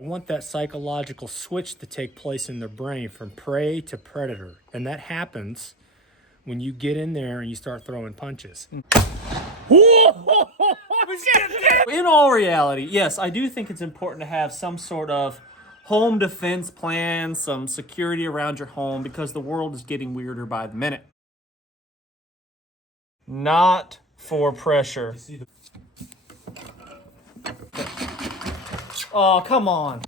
I want that psychological switch to take place in their brain from prey to predator. And that happens when you get in there and you start throwing punches. In all reality, yes, I do think it's important to have some sort of home defense plan, some security around your home, because the world is getting weirder by the minute. Not for pressure. Oh, come on.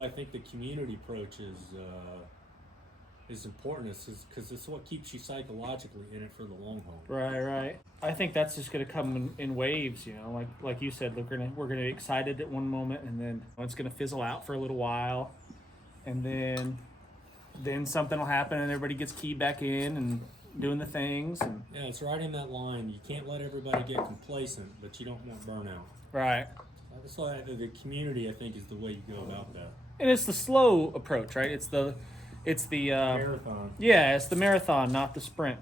I think the community approach is important because it's what keeps you psychologically in it for the long haul. Right. I think that's just going to come in waves, you know, like you said, we're gonna be excited at one moment, and then it's going to fizzle out for a little while, and then something will happen, and everybody gets keyed back in and doing the things. And yeah, it's right in that line. You can't let everybody get complacent, but you don't want burnout. Right. That's why the community, I think, is the way you go about that. And it's the slow approach, right? It's the marathon. Yeah, it's the marathon, not the sprint.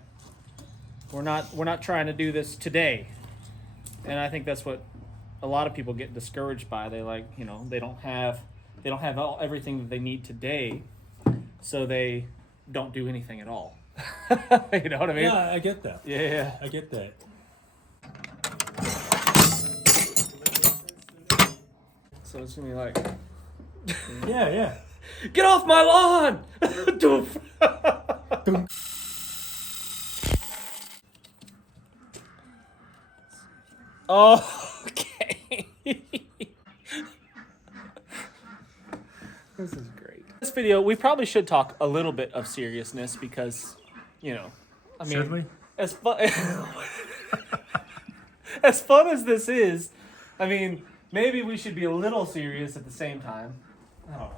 We're not trying to do this today, and I think that's what a lot of people get discouraged by. They they don't have everything that they need today, so they don't do anything at all. You know what I mean? Yeah, I get that. Yeah, I get that. So it's gonna be like, yeah. get off my lawn! Doof. Oh, okay. This is great. This video, we probably should talk a little bit of seriousness because, I mean, Should we? As fun as fun as this is, I mean, maybe we should be a little serious at the same time. I don't know.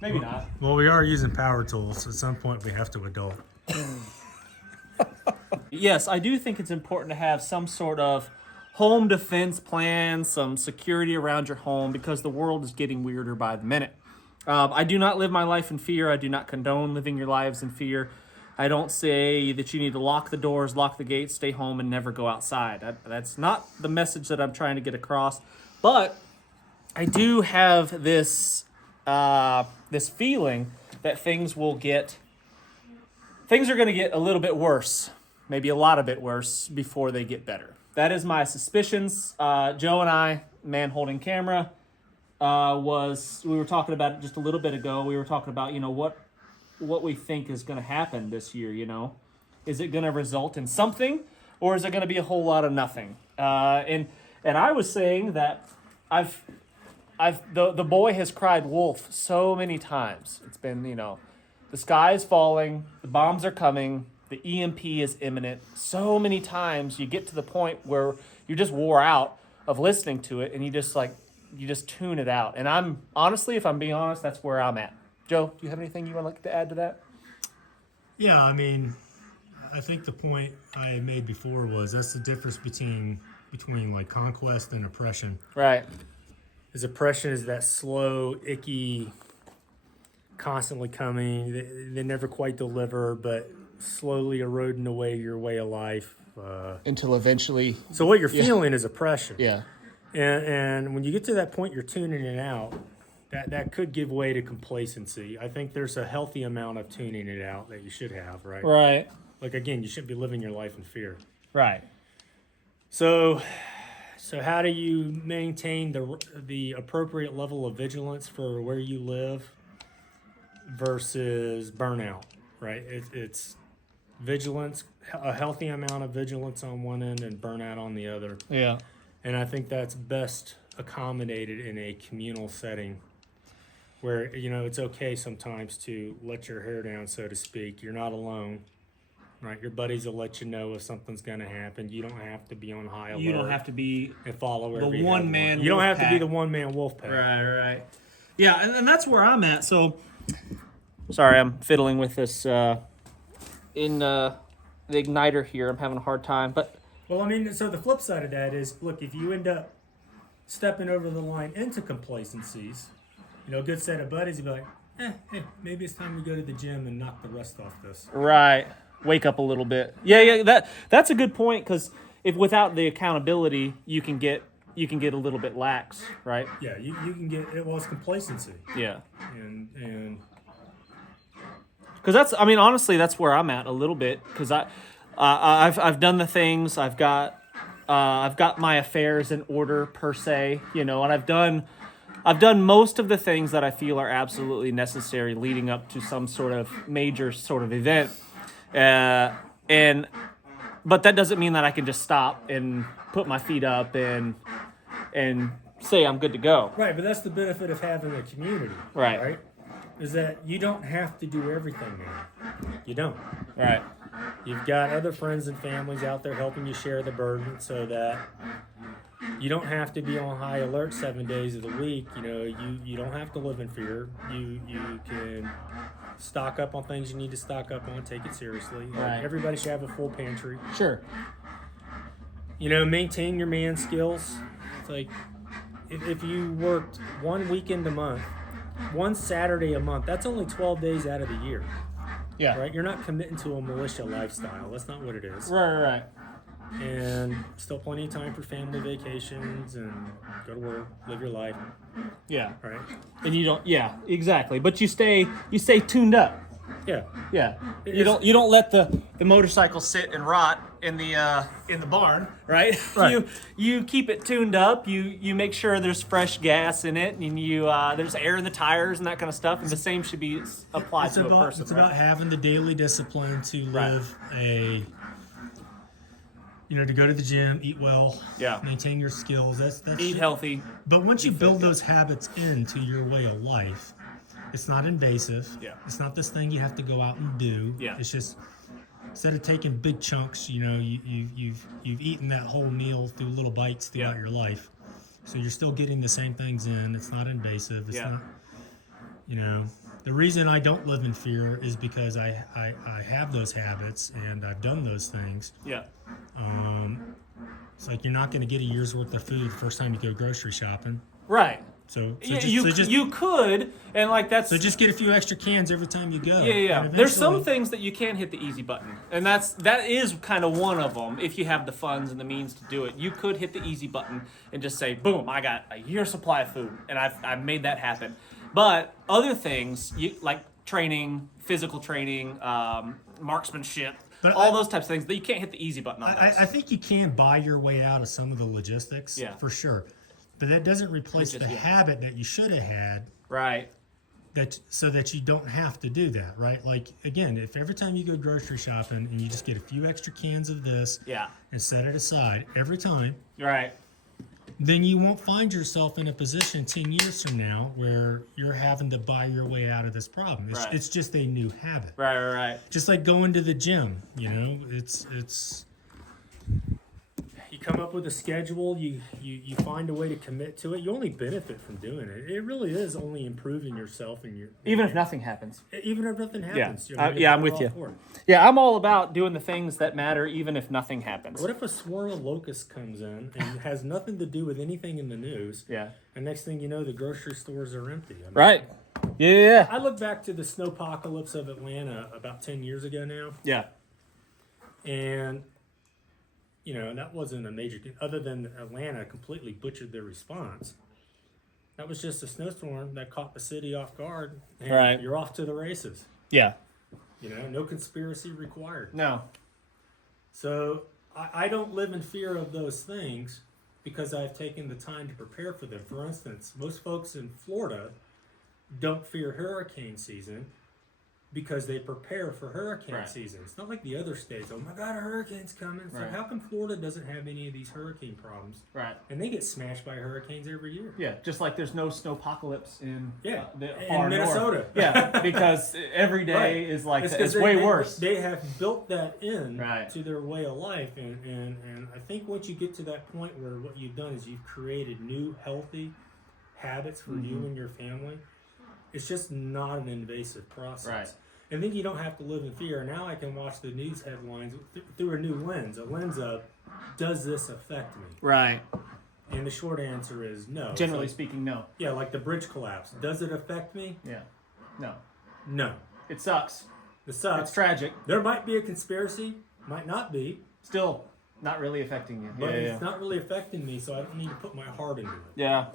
Maybe not. Well, we are using power tools, so at some point we have to adult. Yes, I do think it's important to have some sort of home defense plan, some security around your home, because the world is getting weirder by the minute. I do not live my life in fear. I do not condone living your lives in fear. I don't say that you need to lock the doors, lock the gates, stay home, and never go outside. That's not the message that I'm trying to get across. But I do have this feeling that things are going to get a little bit worse, maybe a lot of bit worse, before they get better. That is my suspicions. Joe and I, man holding camera, we were talking about it just a little bit ago. We were talking about, what we think is going to happen this year, Is it going to result in something, or is it going to be a whole lot of nothing? And I was saying that the boy has cried wolf so many times. It's been, the sky is falling, the bombs are coming, the EMP is imminent. So many times you get to the point where you're just wore out of listening to it, and you just tune it out. And I'm honestly, if I'm being honest, that's where I'm at. Joe, do you have anything you want to add to that? Yeah, I mean, I think the point I made before was that's the difference between like conquest and oppression. Right. Because oppression is that slow, icky, constantly coming. They never quite deliver, but slowly eroding away your way of life. Until eventually. So what you're feeling is oppression. Yeah. And when you get to that point, you're tuning it out. That could give way to complacency. I think there's a healthy amount of tuning it out that you should have, right? Right. Like, again, you shouldn't be living your life in fear. Right. So how do you maintain the appropriate level of vigilance for where you live versus burnout, right? It's vigilance, a healthy amount of vigilance on one end and burnout on the other. Yeah. And I think that's best accommodated in a communal setting where, it's okay sometimes to let your hair down, so to speak. You're not alone, right? Your buddies will let you know if something's going to happen. You don't have to be on high alert. You don't have to be and follow the one-man. You don't have to be the wolf one-man wolf pack. Right. Yeah, and that's where I'm at. So, sorry, I'm fiddling with this in the igniter here. I'm having a hard time, but. Well, I mean, so the flip side of that is, look, if you end up stepping over the line into complacencies, a good set of buddies will be like, hey, maybe it's time to go to the gym and knock the rust off this. Right. wake up a little bit. Yeah. That's a good point, because if without the accountability, you can get a little bit lax, right? Yeah, you can get it. Well, it's complacency, Yeah. and Because honestly, that's where I'm at a little bit. Because I've done the things. I've got my affairs in order per se, and I've done most of the things that I feel are absolutely necessary leading up to some sort of major sort of event. But that doesn't mean that I can just stop and put my feet up and say I'm good to go. right. But that's the benefit of having a community, Right. Right, is that you don't have to do everything now. You don't. Right. You've got other friends and families out there helping you share the burden, so that you don't have to be on high alert 7 days of the week. You don't have to live in fear. You can stock up on things you need to stock up on. Take it seriously. Right. Everybody should have a full pantry. Sure. Maintain your man skills. It's like if you worked 1 weekend a month, one Saturday a month, that's only 12 days out of the year. Yeah. Right? You're not committing to a militia lifestyle. That's not what it is. Right. And still plenty of time for family vacations and go to work, live your life. Yeah. Right? And you don't. Yeah. Exactly. But you stay tuned up. Yeah. Yeah. You don't let the motorcycle sit and rot in the barn, right? Right. You keep it tuned up. You make sure there's fresh gas in it, and there's air in the tires and that kind of stuff. And the same should be applied to a person. It's about having the daily discipline to live to go to the gym, eat well, maintain your skills. That's eat healthy. But once you build those habits into your way of life, it's not invasive. Yeah. It's not this thing you have to go out and do. Yeah. It's just instead of taking big chunks, you've eaten that whole meal through little bites throughout your life. So you're still getting the same things in. It's not invasive. It's not. The reason I don't live in fear is because I have those habits and I've done those things. Yeah. It's like you're not going to get a year's worth of food the first time you go grocery shopping. Right. So you could, and like that's. So just get a few extra cans every time you go. Yeah. There's some things that you can hit the easy button, and that is kind of one of them. If you have the funds and the means to do it, you could hit the easy button and just say, "Boom! I got a year's supply of food, and I've made that happen." But other things, like training, physical training, marksmanship, all those types of things, that you can't hit the easy button on those. I think you can buy your way out of some of the logistics, for sure. But that doesn't replace the habit that you should have had. Right. So that you don't have to do that, right? Like, again, if every time you go grocery shopping and you just get a few extra cans of this and set it aside every time. Right. Then you won't find yourself in a position 10 years from now where you're having to buy your way out of this problem. It's just a new habit. Right. Just like going to the gym, it's you come up with a schedule, you find a way to commit to it. You only benefit from doing it. It really is only improving yourself and your. Even if nothing happens. Even if nothing happens. I'm with you. Yeah, I'm all about doing the things that matter, even if nothing happens. What if a swarm of locusts comes in and has nothing to do with anything in the news? Yeah. And next thing you know, the grocery stores are empty. Right. Yeah. I look back to the snowpocalypse of Atlanta about 10 years ago now. Yeah. And that wasn't a major thing, other than Atlanta completely butchered their response. That was just a snowstorm that caught the city off guard, and you're off to the races. Yeah. No conspiracy required. No. So I don't live in fear of those things because I've taken the time to prepare for them. For instance, most folks in Florida don't fear hurricane season because they prepare for hurricane season. It's not like the other states. Oh my God, a hurricane's coming. So how come Florida doesn't have any of these hurricane problems? Right. And they get smashed by hurricanes every year. Yeah, just like there's no snowpocalypse in in Minnesota. North. Yeah, because every day is like it's way worse. They have built that in to their way of life, and I think once you get to that point where what you've done is you've created new healthy habits for you and your family, it's just not an invasive process. Right. And then you don't have to live in fear. Now I can watch the news headlines through a new lens, a lens of, does this affect me? Right. And the short answer is no. Generally speaking, no. Yeah, like the bridge collapse. Does it affect me? Yeah. No. No. It sucks. This sucks. It's tragic. There might be a conspiracy, might not be, Still not really affecting you. but it's not really affecting me, so I don't need to put my heart into it. Yeah.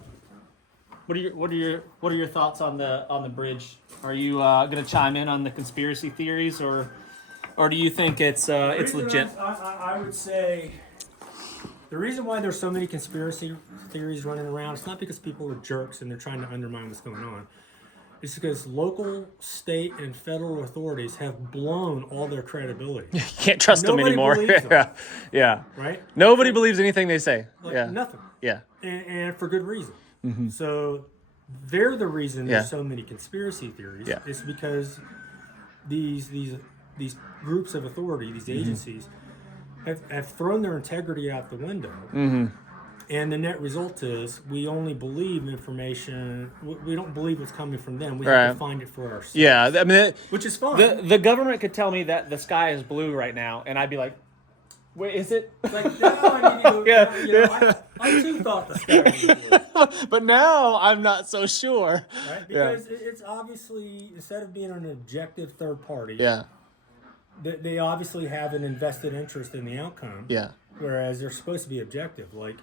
What are your thoughts on the bridge? Are you gonna chime in on the conspiracy theories, or do you think it's legit? I would say the reason why there's so many conspiracy theories running around, it's not because people are jerks and they're trying to undermine what's going on. It's because local, state, and federal authorities have blown all their credibility. You can't trust them Nobody anymore. believes them. Yeah. Right? Nobody believes anything they say. Like Yeah. nothing. Yeah. And for good reason. So they're the reason Yeah. there's so many conspiracy theories. Yeah. It's because these groups of authority, these agencies, have thrown their integrity out the window. And the net result is we only believe information. We don't believe what's coming from them. We have to find it for ourselves. Yeah. I mean, Which is fine. The government could tell me that the sky is blue right now, and I'd be like, "Wait, is it?" Like, no, I need to go, Yeah. you know, I too thought the sky was blue. but now I'm not so sure. Right? Because it's obviously, instead of being an objective third party, Yeah. they obviously have an invested interest in the outcome. Yeah. Whereas they're supposed to be objective. Like,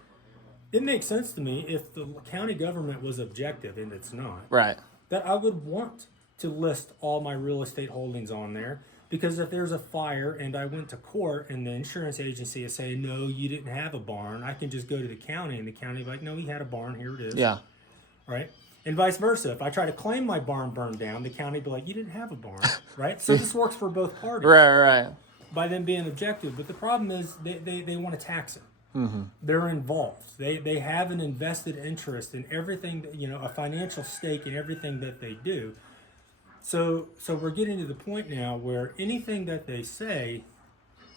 it makes sense to me if the county government was objective, and it's not, Right. that I would want to list all my real estate holdings on there. Because if there's a fire and I went to court and the insurance agency is saying, no, you didn't have a barn, I can just go to the county and the county like, no, he had a barn, here it is. Yeah. Right? And vice versa. If I try to claim my barn burned down, the county be like, you didn't have a barn. Right? So this works for both parties Right. by them being objective. But the problem is they want to tax it. They're involved. They have an invested interest in everything, a financial stake in everything that they do. So we're getting to the point now where anything that they say,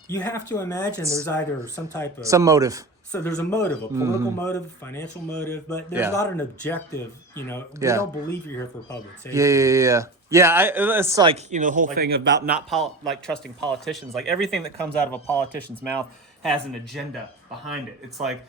you have to imagine there's either some type of... Some motive. So there's a motive, a political motive, financial motive, but there's not an objective, we don't believe you're here for public safety. Yeah. It's like, the whole thing about not trusting politicians. Like everything that comes out of a politician's mouth has an agenda behind it. It's like,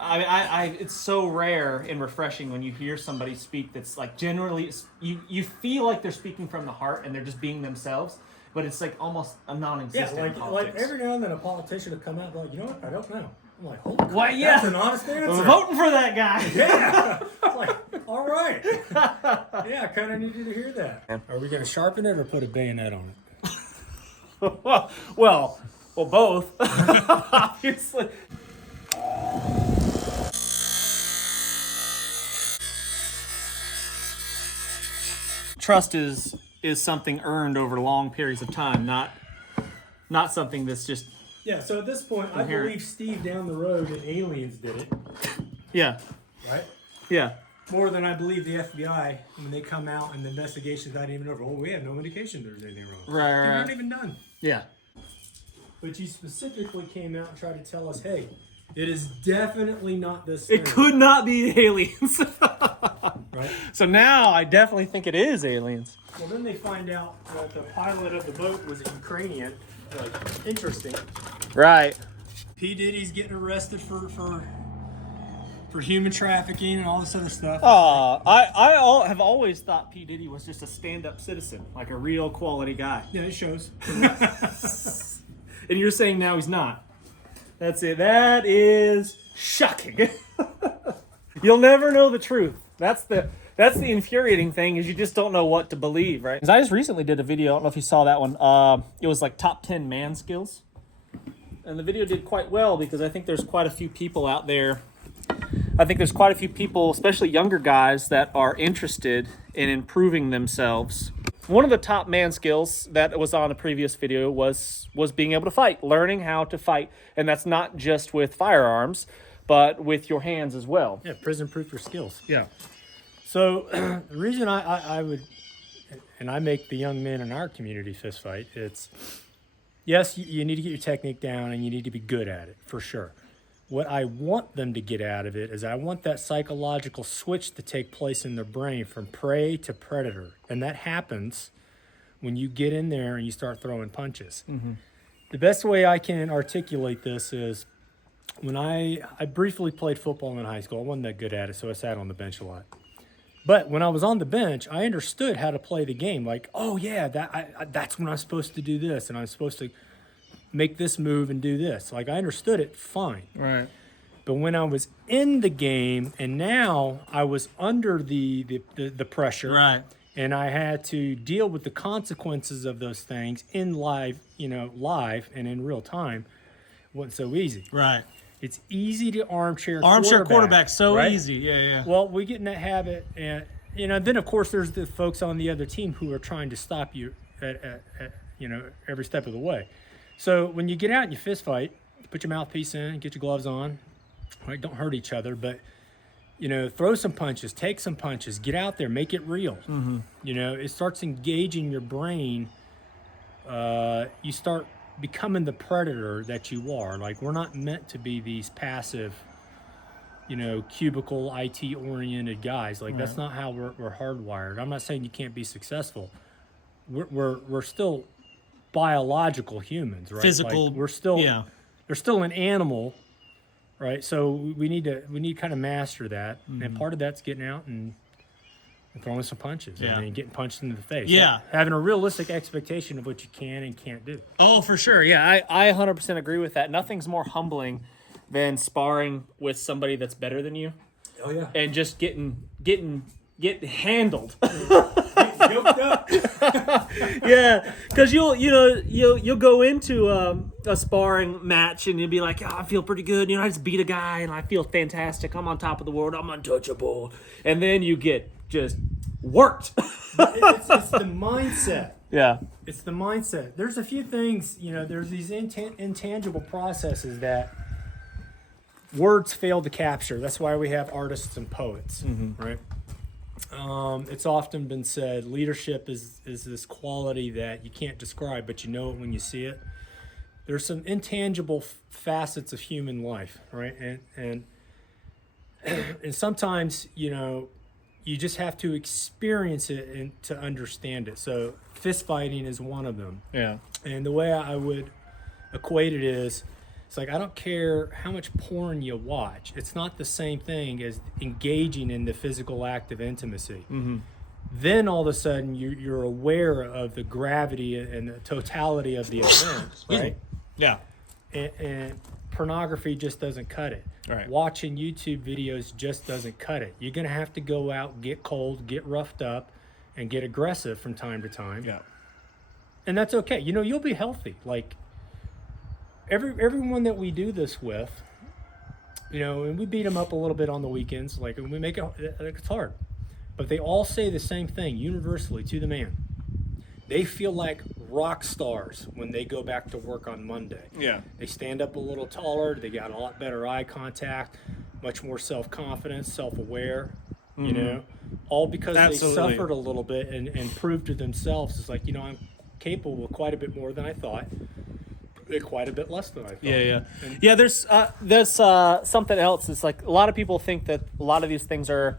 it's so rare and refreshing when you hear somebody speak that's like generally, you feel like they're speaking from the heart and they're just being themselves, but it's like almost a non-existent Yeah, in like politics. every now and then a politician will come out and be like, you know what, I don't know. I'm like, holy crap, Well, yeah. that's an honest answer. I'm voting for that guy. Yeah. It's like, all right. Yeah, I kind of needed to hear that. Are we going to sharpen it or put a bayonet on it? well, both. Obviously. Trust is something earned over long periods of time, not something that's just Yeah, so at this point, I Inherent. believe Steve down the road and aliens did it, yeah. right? Yeah. More than I believe the FBI when they come out and the investigation's not even over. Oh, we have no indication there's anything wrong. Right. They're not even done. Yeah. But you specifically came out and tried to tell us, hey, it is definitely not this It thing. could not be aliens. Right? So now I definitely think it is aliens. Well, then they find out that the pilot of the boat was Ukrainian. Like, interesting. Right. P. Diddy's getting arrested for human trafficking and all this other stuff. I have always thought P. Diddy was just a stand-up citizen, like a real quality guy. Yeah, it shows. And you're saying now he's not. That's it. That is shocking. You'll never know the truth. That's the infuriating thing, is you just don't know what to believe, right? Because I just recently did a video. I don't know if you saw that one. It was like top 10 man skills. And the video did quite well because I think there's quite a few people out there. I think there's quite a few people, especially younger guys, that are interested in improving themselves. One of the top man skills that was on a previous video was being able to fight, learning how to fight. And that's not just with firearms, but with your hands as well. Yeah, prison-proof your skills. Yeah. So the reason I would, and I make the young men in our community fist fight, it's, yes, you need to get your technique down and you need to be good at it, for sure. What I want them to get out of it is I want that psychological switch to take place in their brain from prey to predator. And that happens when you get in there and you start throwing punches. Mm-hmm. The best way I can articulate this is when I briefly played football in high school. I wasn't that good at it, so I sat on the bench a lot. But when I was on the bench, I understood how to play the game. Like, oh yeah, that's when I'm supposed to do this, and I'm supposed to make this move and do this. Like, I understood it fine. Right. But when I was in the game, and now I was under the pressure, Right. and I had to deal with the consequences of those things in live and in real time, it wasn't so easy. Right. It's easy to armchair quarterback, so right? easy. Yeah. Well, we get in that habit, and then of course there's the folks on the other team who are trying to stop you at every step of the way. So when you get out and you fist fight, you put your mouthpiece in, get your gloves on, right? Don't hurt each other, but throw some punches, take some punches, get out there, make it real. Mm-hmm. It starts engaging your brain. You start becoming the predator that you are. Like, we're not meant to be these passive, cubicle IT-oriented guys. Like, that's not how we're hardwired. I'm not saying you can't be successful. We're still biological humans, right? Physical. Like, we're still There's still an animal, right? So we need to kind of master that, and part of that's getting out and throwing some punches, and getting punched into the face. Yeah. Having a realistic expectation of what you can and can't do. Oh, for sure. Yeah, I 100% agree with that. Nothing's more humbling than sparring with somebody that's better than you. Oh yeah. And just getting handled. Yoked up. Yeah, because you'll go into a sparring match and you'll be like, I feel pretty good. I just beat a guy and I feel fantastic. I'm on top of the world. I'm untouchable. And then you get just worked. It's the mindset. Yeah. It's the mindset. There's a few things, there's these intangible processes that words fail to capture. That's why we have artists and poets, right? It's often been said leadership is this quality that you can't describe, but you know it when you see it. There's some intangible facets of human life, right? And sometimes, you just have to experience it and to understand it. So fist fighting is one of them. Yeah. And the way I would equate it is, it's like, I don't care how much porn you watch. It's not the same thing as engaging in the physical act of intimacy. Mm-hmm. Then all of a sudden you're aware of the gravity and the totality of the event, right? Yeah. And pornography just doesn't cut it. Right. Watching YouTube videos just doesn't cut it. You're going to have to go out, get cold, get roughed up, and get aggressive from time to time. Yeah. And that's okay. You'll be healthy. Like, everyone that we do this with, and we beat them up a little bit on the weekends, like, and we make it's hard. But they all say the same thing universally to the man. They feel like rock stars when they go back to work on Monday. Yeah. They stand up a little taller. They got a lot better eye contact, much more self-confidence, self-aware, all because Absolutely. they suffered a little bit and proved to themselves, it's like, I'm capable of quite a bit more than I thought, quite a bit less than I thought. Yeah. And Yeah, there's something else. It's like a lot of people think that a lot of these things are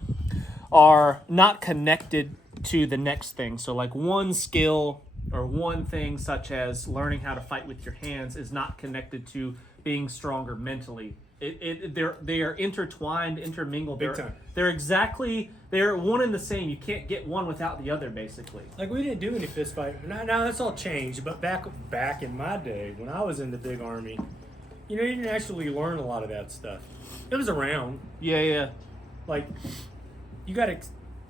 not connected to the next thing. So like one skill or one thing such as learning how to fight with your hands is not connected to being stronger mentally. They are intertwined, intermingled. Big time. They're one and the same. You can't get one without the other, basically. Like, we didn't do any fist fight. Now that's all changed. But back in my day, when I was in the big army, you didn't actually learn a lot of that stuff. It was around. Yeah. Like, you got a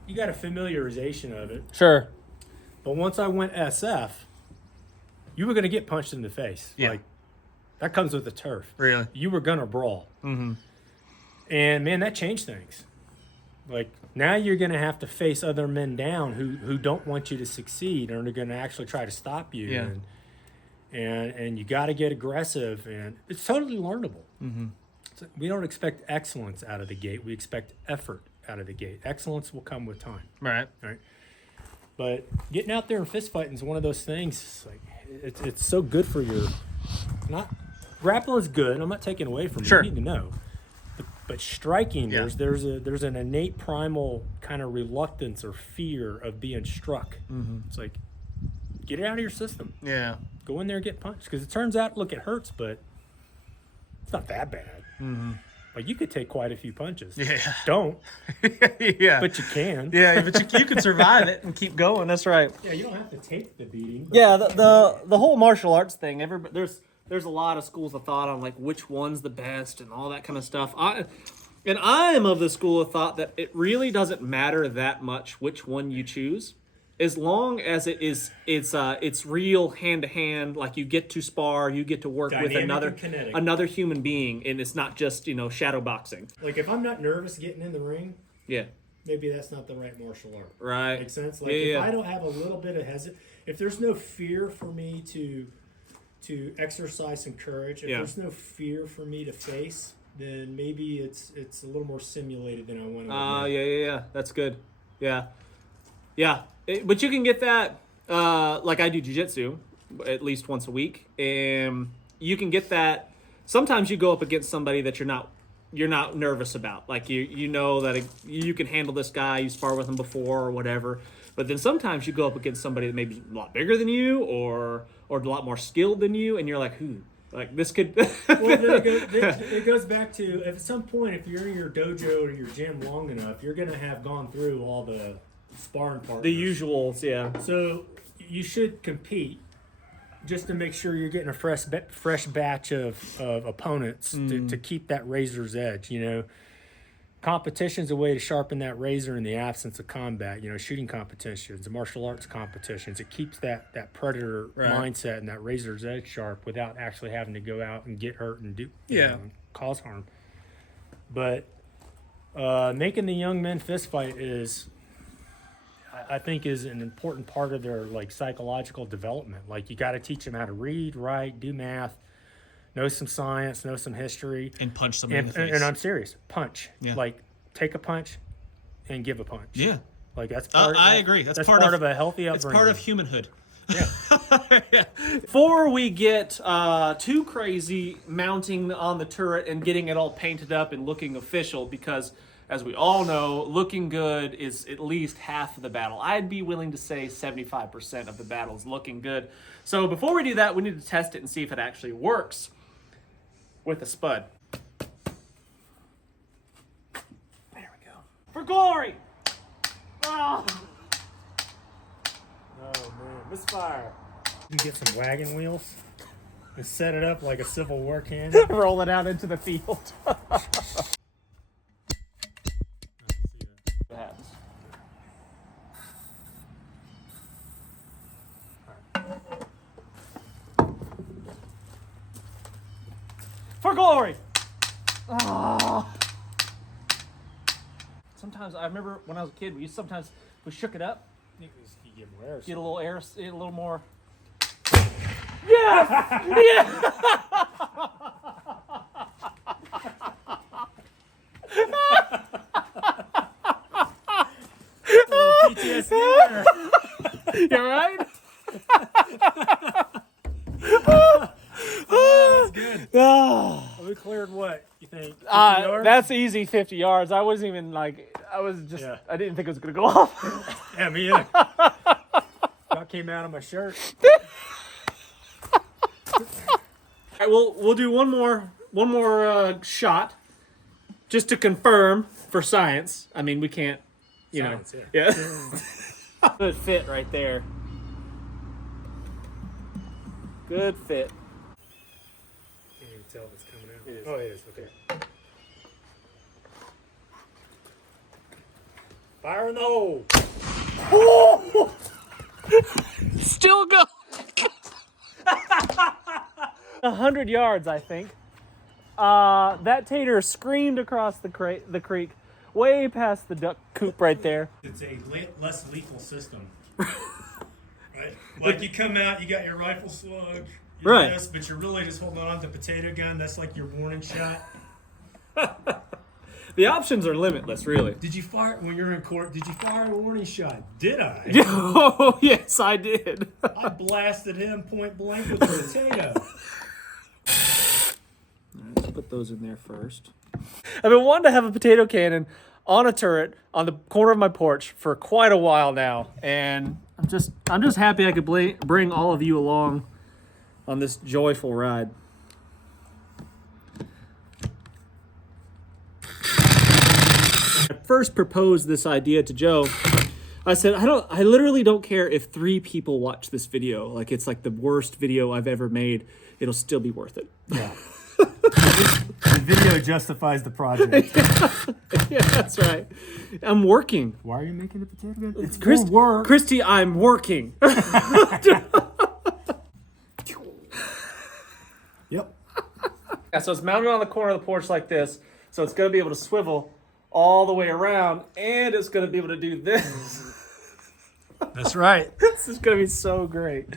familiarization of it. Sure. But once I went SF, you were going to get punched in the face. Yeah. Like, that comes with the turf. Really? You were going to brawl. Mm-hmm. And, man, that changed things. Like, now you're going to have to face other men down who don't want you to succeed and are going to actually try to stop you. Yeah. And you got to get aggressive. And it's totally learnable. Mm-hmm. So we don't expect excellence out of the gate. We expect effort out of the gate. Excellence will come with time. Right. Right. But getting out there and fist fighting is one of those things. It's like it's so good for your grappling is good. I'm not taking away from Sure. you. You need to know. But striking, Yeah. there's an innate primal kind of reluctance or fear of being struck. Mm-hmm. It's like, get it out of your system. Yeah. Go in there and get punched. Because it turns out, look, it hurts, but it's not that bad. Mm-hmm. Like, you could take quite a few punches. Yeah. Don't, Yeah. but you can. Yeah, but you can survive it and keep going. That's right. Yeah, you don't have to take the beating. But Yeah, the whole martial arts thing. Everybody, there's a lot of schools of thought on like which one's the best and all that kind of stuff. I am of the school of thought that it really doesn't matter that much which one you choose, as long as it's real hand to hand. Like, you get to spar, you get to work with Dynamic and kinetic. another human being, and it's not just shadow boxing. Like, if I'm not nervous getting in the ring, Yeah. maybe that's not the right martial art. Right. Makes sense? Like, Yeah, if yeah. I don't have a little bit of if there's no fear for me to exercise some courage, if Yeah. there's no fear for me to face, then maybe it's a little more simulated than I want to. Yeah. That's good. Yeah. But you can get that. Like, I do jiu-jitsu at least once a week, and you can get that. Sometimes you go up against somebody that you're not nervous about. Like, you know that you can handle this guy. You spar with him before or whatever. But then sometimes you go up against somebody that may be a lot bigger than you or a lot more skilled than you, and you're like, who? Like, this could. Well, then it goes back to, at some point, if you're in your dojo or your gym long enough, you're going to have gone through all the sparring partners. The usuals, yeah. So you should compete just to make sure you're getting a fresh batch of opponents to keep that razor's edge. Competition's a way to sharpen that razor in the absence of combat. Shooting competitions, martial arts competitions. It keeps that predator mindset and that razor's edge sharp without actually having to go out and get hurt and cause harm. But making the young men fist fight I think is an important part of their psychological development. Like, you got to teach them how to read, write, do math, know some science, know some history, And punch someone in the face. and I'm serious. Punch. Yeah. Like, take a punch and give a punch. Yeah. Like, that's part. I agree. That's part of a healthy It's upbringing. part of humanhood. Yeah. Before we get too crazy mounting on the turret and getting it all painted up and looking official, because as we all know, looking good is at least half of the battle. I'd be willing to say 75% of the battle is looking good. So before we do that, we need to test it and see if it actually works with a spud. There we go. For glory! Oh, Man, misfire. You can get some wagon wheels and set it up like a Civil War cannon. roll it out into the field. What happens? For glory! Oh. Sometimes, I remember when I was a kid, we shook it up, You give them air. get a little air, a little more. Yes! Yeah! PTSD there. You right? That's good. Oh. We cleared what, you think? 50 yards? That's easy 50 yards. I wasn't even Yeah. I didn't think it was going to go off. Yeah, me either. That came out of my shirt. All right, we'll do one more shot just to confirm for science. I mean, we can't, Science, yeah. Good fit right there. Good fit. Can't even tell if it's coming out. It is. Oh, it is. Okay. Fire in the hole. Still go. 100 yards, I think. That tater screamed across the creek, way past the duck coop right there. It's a less lethal system. Right? Like, you come out, you got your rifle slug, Right. this, but you're really just holding on to the potato gun. That's like your warning shot. The options are limitless, really. Did you fire, when you're in court, did you fire a warning shot? Did I? Oh, yes, I did. I blasted him point blank with a potato. Let's put those in there first. I've been wanting to have a potato cannon on a turret on the corner of my porch for quite a while now, and I'm just happy I could bring all of you along on this joyful ride. first proposed this idea to Joe, I said, I literally don't care if 3 people watch this video. Like, it's like the worst video I've ever made. It'll still be worth it. Yeah. The video justifies the project. Yeah, that's right. I'm working. Why are you making a potato gun? It's Work. Christy, I'm working. Yep. Yeah, so it's mounted on the corner of the porch like this. So it's going to be able to swivel all the way around, and it's going to be able to do this. That's right. This is going to be so great.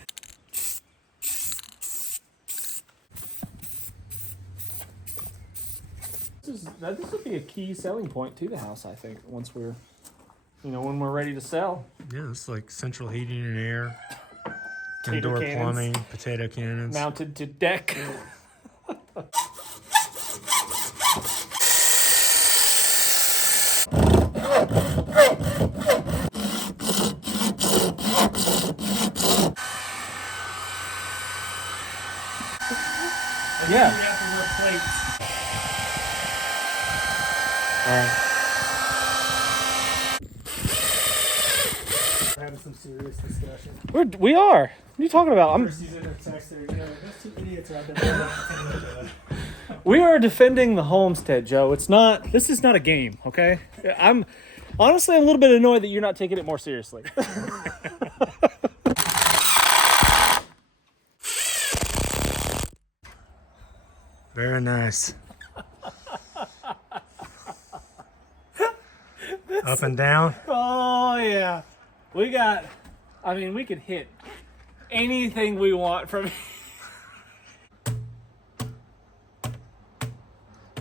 This will be a key selling point to the house, I think, once we're, when we're ready to sell. Yeah, it's like central heating and air, Potato indoor cannons. plumbing, potato cannons. Mounted to deck. Yeah. All right. Having some serious discussion. We are. What are you talking about? First, he's in a text there. There's 2 idiots out there. We are defending the homestead, Joe. This is not a game, okay? I'm a little bit annoyed that you're not taking it more seriously. Very nice. Up and down. Oh, yeah. We could hit anything we want from here.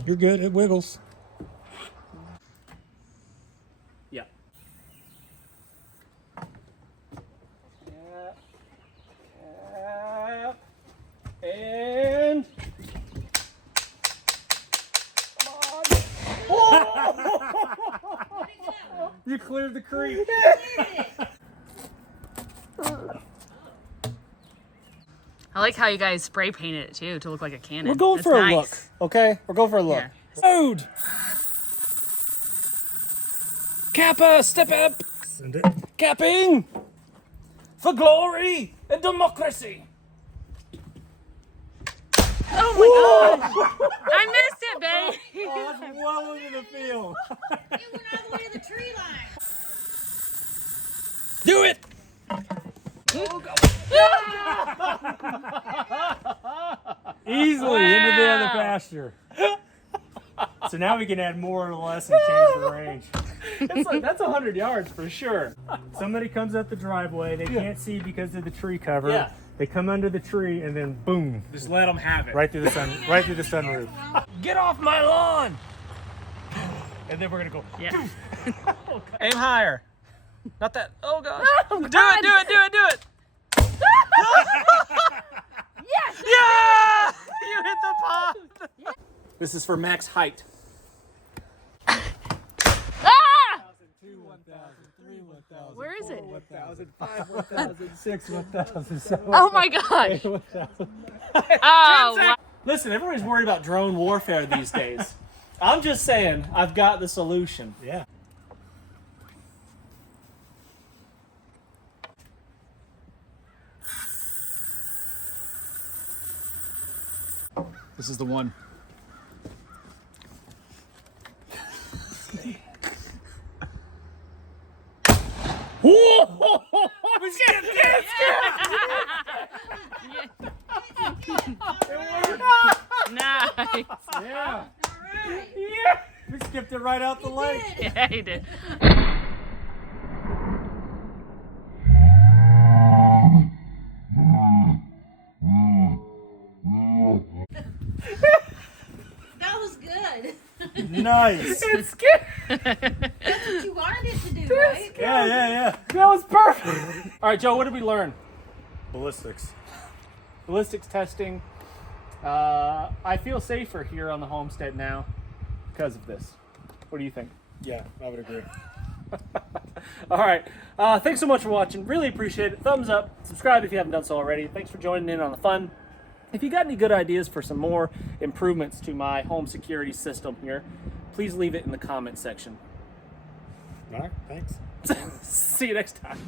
You're good. It wiggles. Yeah. Cap. And... Come on. Oh! You cleared the creek. I like how you guys spray painted it too to look like a cannon. We're going That's for a nice. look, okay? We're going for a look. Yeah. Food! Kappa, step up! Send it. Capping! For glory and democracy! Oh my gosh! I missed it, babe! Oh, that's well into the field. It went all the way to the tree line. Do it! Easily into the other pasture. So now we can add more or less and change the range. That's 100 yards for sure. Somebody comes up the driveway. They can't see because of the tree cover. Yeah. They come under the tree and then boom, Just let them have it. right through the sun, right through the sunroof. Get off my lawn! And then we're gonna go. Yeah. Aim higher. Not that. Oh gosh. Oh, Do God. it. Yes! Yeah! You hit the pond. This is for max height. Ah! Where is it? 1,005, 1,006, 1,007. Oh my gosh! Oh, wow. Listen, everybody's worried about drone warfare these days. I'm just saying, I've got the solution. Yeah. This is the one. Nice. Yeah. Alright. We skipped it right out the lake. Yeah, he did. That was good. Nice. It's good. That's what you wanted it to do, right? Yeah. That was perfect. All right, Joe, what did we learn? Ballistics. Ballistics testing. I feel safer here on the homestead now because of this. What do you think? Yeah, I would agree. All right. Thanks so much for watching. Really appreciate it. Thumbs up. Subscribe if you haven't done so already. Thanks for joining in on the fun. If you got any good ideas for some more improvements to my home security system here, please leave it in the comment section. All right, thanks. See you next time.